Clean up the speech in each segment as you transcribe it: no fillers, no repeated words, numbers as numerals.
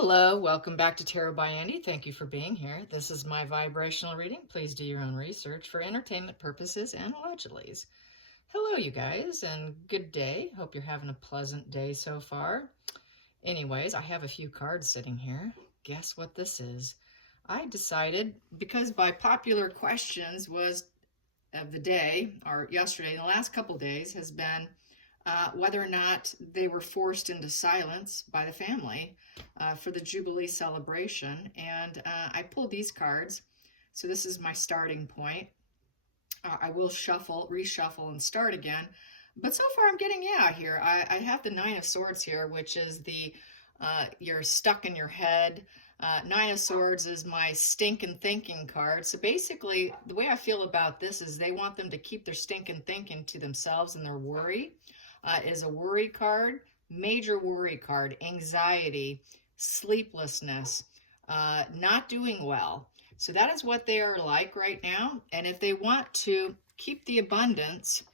Hello, welcome back to Tarot by Andy. Thank you for being here. This is my vibrational reading. Please do your own research for entertainment purposes and allegedly. Hello, you guys, and good day. Hope you're having a pleasant day so far. Anyways, I have a few cards sitting here. Guess what this is? I decided, because by popular questions was of the day, or yesterday, the last couple days, has been whether or not they were forced into silence by the family for the Jubilee celebration. And I pulled these cards. So this is my starting point. I will reshuffle, and start again. But so far I'm getting, here. I have the Nine of Swords here, which is the, you're stuck in your head. Nine of Swords is my stinking thinking card. So basically, the way I feel about this is they want them to keep their stinking thinking to themselves and their worry. It is a worry card, major worry card, anxiety, sleeplessness, not doing well. So that is what they are like right now. And if they want to keep the abundance,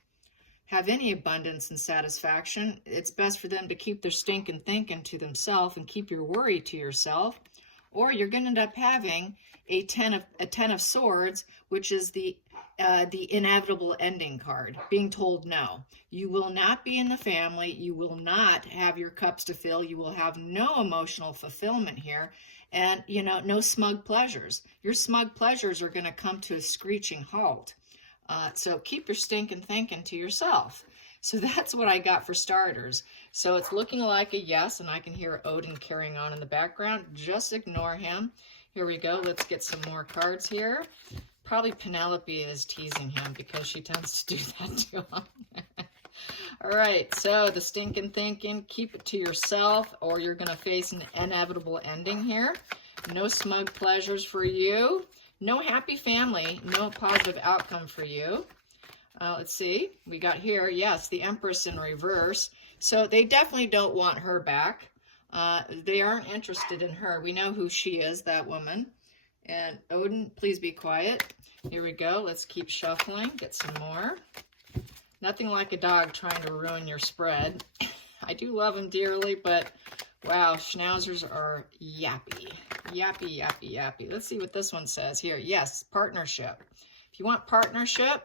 have any abundance and satisfaction, it's best for them to keep their stinking thinking to themselves and keep your worry to yourself. Or you're going to end up having a ten of Swords, which is the inevitable ending card, being told no. You will not be in the family. You will not have your cups to fill. You will have no emotional fulfillment here. And, no smug pleasures. Your smug pleasures are going to come to a screeching halt. So keep your stinking thinking to yourself. So that's what I got for starters. So it's looking like a yes, and I can hear Odin carrying on in the background. Just ignore him. Here we go. Let's get some more cards here. Probably Penelope is teasing him because she tends to do that to him. All right, so the stinking thinking, keep it to yourself or you're going to face an inevitable ending here. No smug pleasures for you. No happy family. No positive outcome for you. Let's see. We got here, yes, the Empress in reverse. So they definitely don't want her back. They aren't interested in her. We know who she is, that woman. And Odin, please be quiet. Here we go. Let's keep shuffling. Get some more. Nothing like a dog trying to ruin your spread. I do love them dearly, but wow, schnauzers are yappy. Yappy, yappy, yappy. Let's see what this one says here. Yes, partnership. If you want partnership,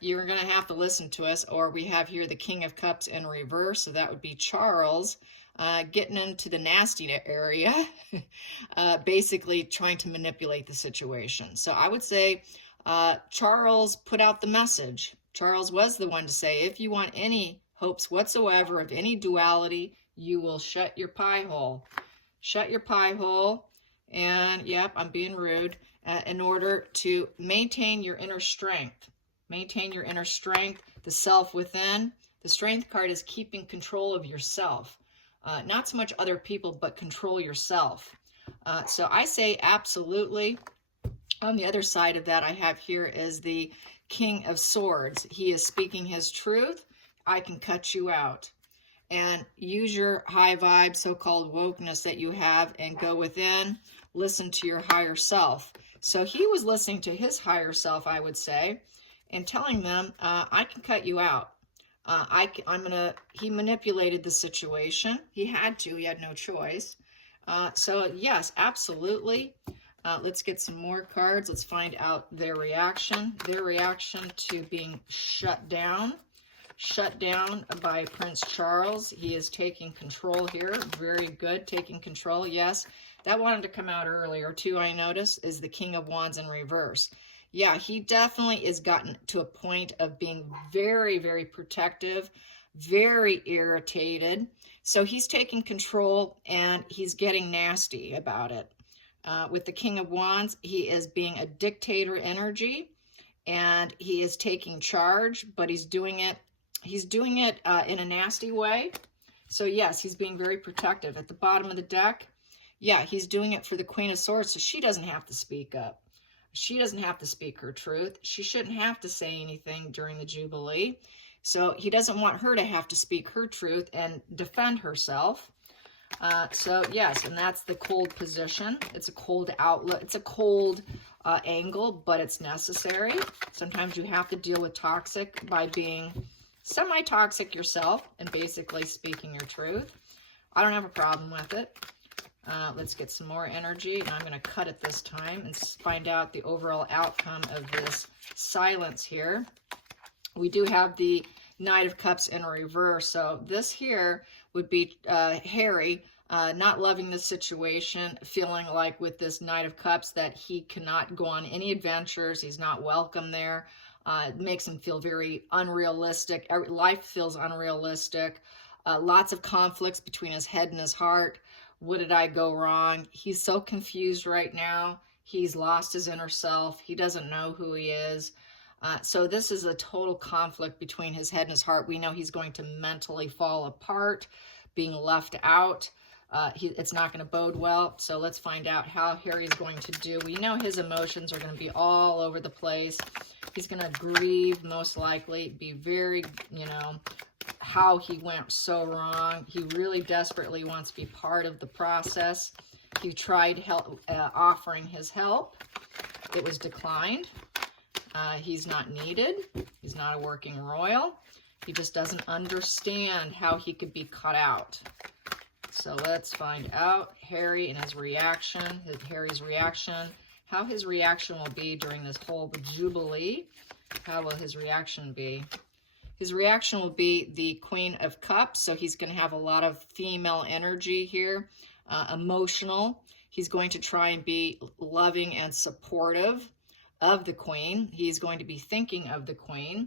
you're going to have to listen to us. Or we have here the King of Cups in reverse. So that would be Charles. Getting into the nasty area, basically trying to manipulate the situation. So I would say Charles put out the message. Charles was the one to say, if you want any hopes whatsoever of any duality, you will shut your pie hole. Shut your pie hole. And yep, I'm being rude. In order to maintain your inner strength. Maintain your inner strength, the self within. The Strength card is keeping control of yourself. Not so much other people, but control yourself. So I say absolutely. On the other side of that, I have here is the King of Swords. He is speaking his truth. I can cut you out. And use your high vibe, so-called wokeness that you have, and go within. Listen to your higher self. So he was listening to his higher self, I would say, and telling them, I can cut you out. He manipulated the situation. He had to, he had no choice. So yes, absolutely. Let's get some more cards. Let's find out their reaction. Their reaction to being shut down. Shut down by Prince Charles. He is taking control here. Very good, taking control. Yes, that wanted to come out earlier too, I noticed, is the King of Wands in reverse. Yeah, he definitely has gotten to a point of being very, very protective, very irritated. So he's taking control and he's getting nasty about it. With the King of Wands, he is being a dictator energy and he is taking charge, but he's doing it in a nasty way. So yes, he's being very protective. At the bottom of the deck, yeah, he's doing it for the Queen of Swords, so she doesn't have to speak up. She doesn't have to speak her truth. She shouldn't have to say anything during the Jubilee. So he doesn't want her to have to speak her truth and defend herself. So yes, and that's the cold position. It's a cold outlet. It's a cold angle, but it's necessary. Sometimes you have to deal with toxic by being semi-toxic yourself and basically speaking your truth. I don't have a problem with it. Let's get some more energy, and I'm going to cut it this time and find out the overall outcome of this silence here. We do have the Knight of Cups in reverse, so this here would be Harry not loving the situation, feeling like with this Knight of Cups that he cannot go on any adventures, he's not welcome there. It makes him feel very unrealistic. Life feels unrealistic. Lots of conflicts between his head and his heart. What did I go wrong? He's so confused right now. He's lost his inner self. He doesn't know who he is. So this is a total conflict between his head and his heart. We know he's going to mentally fall apart, being left out. It's not going to bode well. So let's find out how Harry's going to do. We know his emotions are going to be all over the place. He's going to grieve, most likely, be very, how he went so wrong. He really desperately wants to be part of the process. He tried offering his help. It was declined. He's not needed. He's not a working royal. He just doesn't understand how he could be cut out. So let's find out Harry and his reaction, Harry's reaction, how his reaction will be during this whole Jubilee. How will his reaction be? His reaction will be the Queen of Cups, so he's going to have a lot of female energy here, emotional. He's going to try and be loving and supportive of the Queen. He's going to be thinking of the Queen,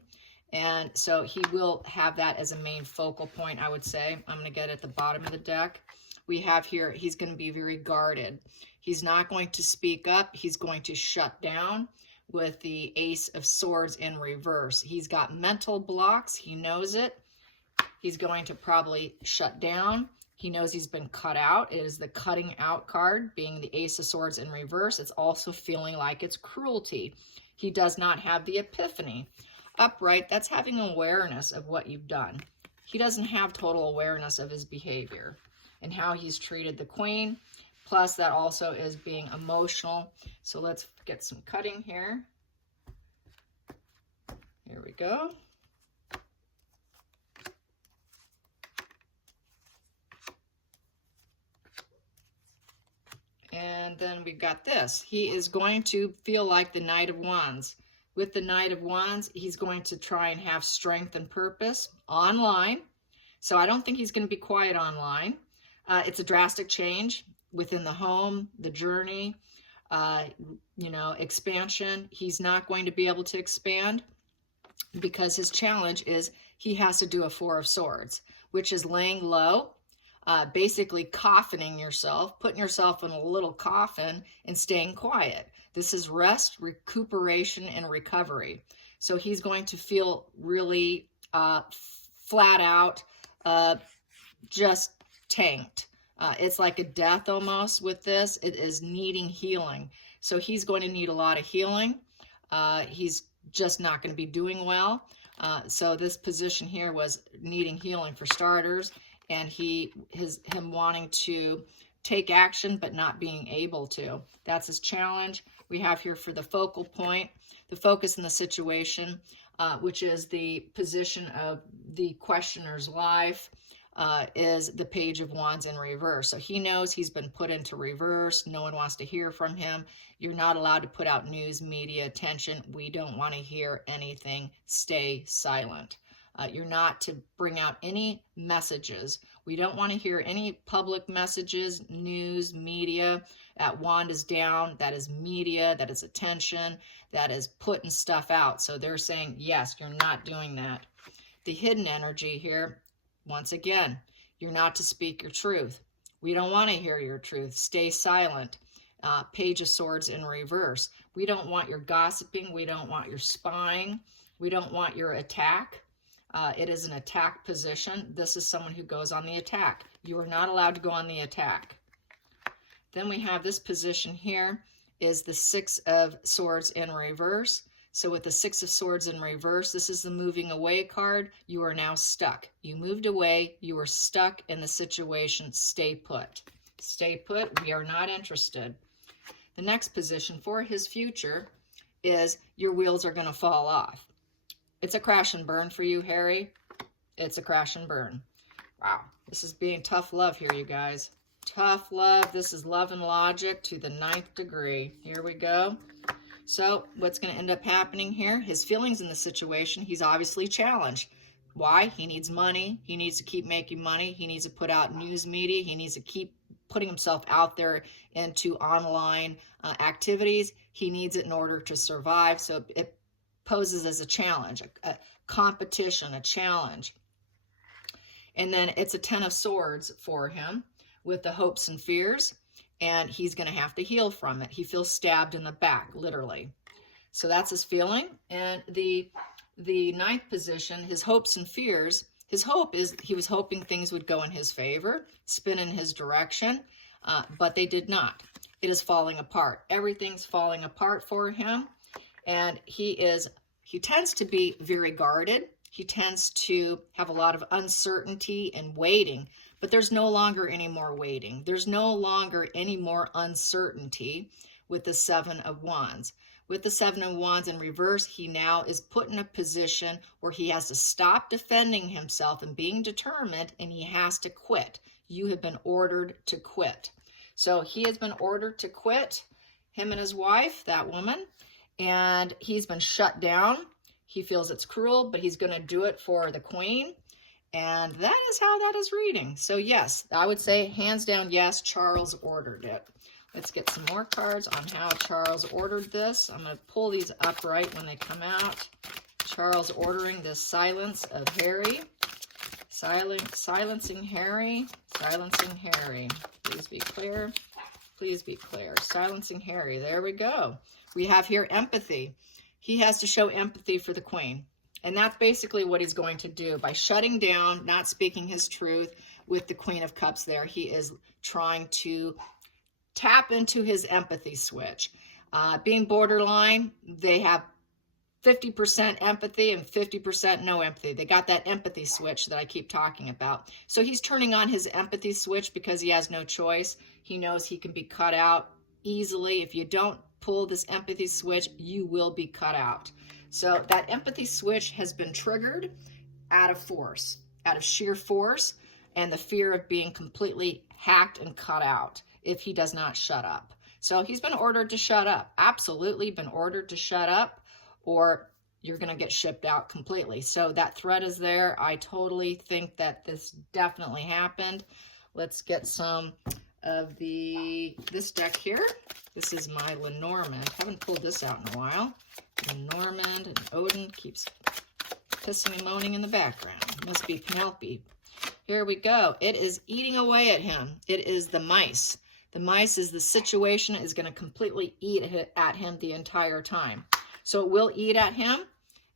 and so he will have that as a main focal point, I would say. I'm going to get at the bottom of the deck. We have here, he's going to be very guarded. He's not going to speak up. He's going to shut down with the Ace of Swords in reverse. He's got mental blocks. He knows it. He's going to probably shut down. He knows he's been cut out. It is the cutting out card, being the Ace of Swords in reverse. It's also feeling like it's cruelty. He does not have the epiphany. Upright, that's having awareness of what you've done. He doesn't have total awareness of his behavior and how he's treated the Queen. Plus, that also is being emotional. So let's get some cutting here. Here we go. And then we've got this. He is going to feel like the Knight of Wands. With the Knight of Wands, he's going to try and have strength and purpose online. So I don't think he's going to be quiet online. It's a drastic change within the home, the journey, expansion. He's not going to be able to expand because his challenge is he has to do a Four of Swords, which is laying low, basically coffining yourself, putting yourself in a little coffin and staying quiet. This is rest, recuperation, and recovery. So he's going to feel really flat out, just tanked. It's like a death almost with this. It is needing healing. So he's going to need a lot of healing. He's just not going to be doing well. So this position here was needing healing for starters, and him wanting to take action but not being able to. That's his challenge. We have here for the focal point, the focus in the situation, which is the position of the questioner's life, is the Page of Wands in reverse. So he knows he's been put into reverse. No one wants to hear from him. You're not allowed to put out news, media, attention. We don't want to hear anything. Stay silent. You're not to bring out any messages. We don't want to hear any public messages, news, media. That wand is down. That is media. That is attention. That is putting stuff out. So they're saying, yes, you're not doing that. The hidden energy here, once again, you're not to speak your truth. We don't want to hear your truth. Stay silent. Page of Swords in reverse. We don't want your gossiping. We don't want your spying. We don't want your attack. It is an attack position. This is someone who goes on the attack. You are not allowed to go on the attack. Then we have this position here is the Six of Swords in reverse. So with the Six of Swords in reverse, this is the moving away card. You are now stuck. You moved away. You are stuck in the situation. Stay put. Stay put. We are not interested. The next position for his future is your wheels are going to fall off. It's a crash and burn for you, Harry. It's a crash and burn. Wow. This is being tough love here, you guys. Tough love. This is love and logic to the 9th degree. Here we go. So what's going to end up happening here? His feelings in the situation, he's obviously challenged. Why? He needs money. He needs to keep making money. He needs to put out news media. He needs to keep putting himself out there into online activities. He needs it in order to survive. So it poses as a challenge, a competition, a challenge. And then it's a 10 of Swords for him with the hopes and fears, and he's going to have to heal from it. He feels stabbed in the back, literally. So that's his feeling. And the 9th position, his hopes and fears, his hope is he was hoping things would go in his favor, spin in his direction, but they did not. It is falling apart. Everything's falling apart for him, and he tends to be very guarded. He tends to have a lot of uncertainty and waiting, but there's no longer any more waiting. There's no longer any more uncertainty with the 7 of Wands. With the 7 of Wands in reverse, he now is put in a position where he has to stop defending himself and being determined, and he has to quit. You have been ordered to quit. So he has been ordered to quit, him and his wife, that woman, and he's been shut down. He feels it's cruel, but he's going to do it for the Queen. And that is how that is reading. So yes, I would say hands down, yes, Charles ordered it. Let's get some more cards on how Charles ordered this. I'm going to pull these up right when they come out. Charles ordering this silence of Harry. Silencing Harry. Silencing Harry. Please be clear. Please be clear. Silencing Harry. There we go. We have here empathy. He has to show empathy for the Queen. And that's basically what he's going to do. By shutting down, not speaking his truth with the Queen of Cups there, he is trying to tap into his empathy switch. Being borderline, they have 50% empathy and 50% no empathy. They got that empathy switch that I keep talking about. So he's turning on his empathy switch because he has no choice. He knows he can be cut out easily. If you don't pull this empathy switch, you will be cut out. So that empathy switch has been triggered out of force, out of sheer force, and the fear of being completely hacked and cut out if he does not shut up. So he's been ordered to shut up, absolutely been ordered to shut up, or you're going to get shipped out completely. So that threat is there. I totally think that this definitely happened. Let's get some of this deck here. This is my Lenormand. Haven't pulled this out in a while. Lenormand and Odin keeps pissing and moaning in the background. Must be Penelope. Here we go. It is eating away at him. It is the mice. The mice is the situation is going to completely eat at him the entire time. So it will eat at him.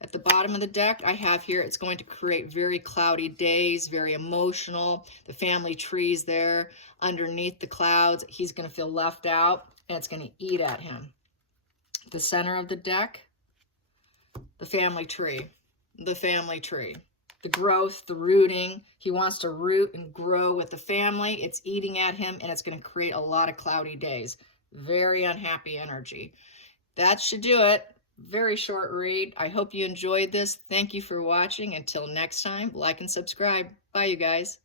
At the bottom of the deck, I have here, it's going to create very cloudy days, very emotional. The family trees there underneath the clouds. He's going to feel left out, and it's going to eat at him. The center of the deck, the family tree, the growth, the rooting. He wants to root and grow with the family. It's eating at him, and it's going to create a lot of cloudy days. Very unhappy energy. That should do it. Very short read. I hope you enjoyed this. Thank you for watching. Until next time, like and subscribe. Bye, you guys.